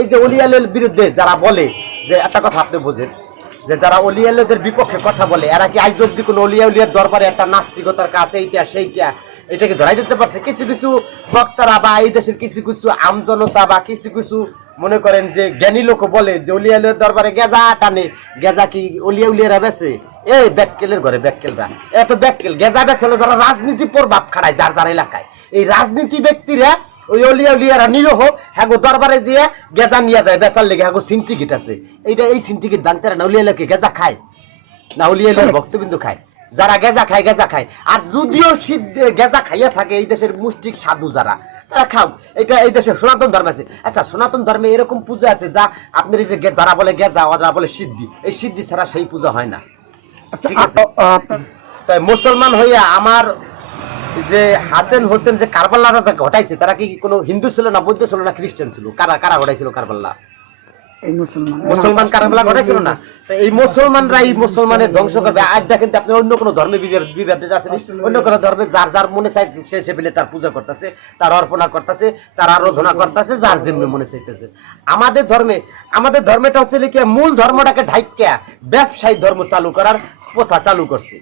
এই যে অলিয়ালের বিরুদ্ধে যারা বলে, যে একটা কথা আপনি বোঝেন, যে যারা অলিয়ালের বিপক্ষে কথা বলে, এরা কি আজ অব্দি কোনো অলিয়া উলিয়ার দরবারে একটা নাস্তিকতার কাছে এইটা সেইটা এটাকে ধরাই দিতে পারছে? কিছু কিছু বক্তারা বা এই দেশের কিছু কিছু আমজনতা বা কিছু কিছু মনে করেন যে জ্ঞানী লোক বলে যে অলিয়ালের দরবারে গেজা টানে, গেজা কি অলিয়া উলিয়ারা বেছে? এই ব্যাককেলের ঘরে ব্যাককেলরা, এত ব্যাককেল গেজা বেছে যারা রাজনীতি প্রভাব খাড়ায় যার যার এলাকায়, এই রাজনীতি ব্যক্তিরা ওই অলিয়া উলিয়ারা নিরহ হ্যাগো দরবারে দিয়ে গেজা নিয়ে যায় বেচার লেগে, হ্যাগো সিন্টিকিট আছে, এইটা এই সিন্টিকিট দান্তারা না অলিয়ালাকে গেজা খায় না অলিয়ালের ভক্তবিন্দু খায়? যারা গেজা খায় গেজা খায়। আর যদিও গেজা খাইয়া থাকে এই দেশের মুষ্টিক সাধু যারা, তারা খাও। এটা এই দেশের সনাতন ধর্ম আছে। আচ্ছা, সনাতন ধর্মে এরকম পূজা আছে যা আপনার এই যে যারা বলে গেজা, যারা বলে সিদ্ধি, এই সিদ্ধি ছাড়া সেই পূজা হয় না। ঠিক আছে? তাই মুসলমান হইয়া আমার যে হাসান হোসেন যে কারবালাটা ঘটাইছে, তারা কি কোনো হিন্দু ছিল না, বৌদ্ধ ছিল না, খ্রিস্টান ছিল? কারা কারা ঘটাইছিল কারবালা? এই মুসলমান কারবালা ঘটাইছিল না? এই মুসলমানরা এই মুসলমানের ধ্বংস করবে। আজ দেখেন আপনি অন্য কোনো ধর্মে বিভেদ যাচ্ছেন, অন্য কোনো ধর্মে যার যার মনে চাই সে পেলে তার পূজা করতেছে, তার অর্পণা করতেছে, তার আরাধনা করতেছে, যার যেমনি মনে চাইতেছে। আমাদের ধর্মটা হচ্ছে কি মূল ধর্মটাকে ঢাইকা ব্যবসায়িক ধর্ম চালু করার প্রথা চালু করছে।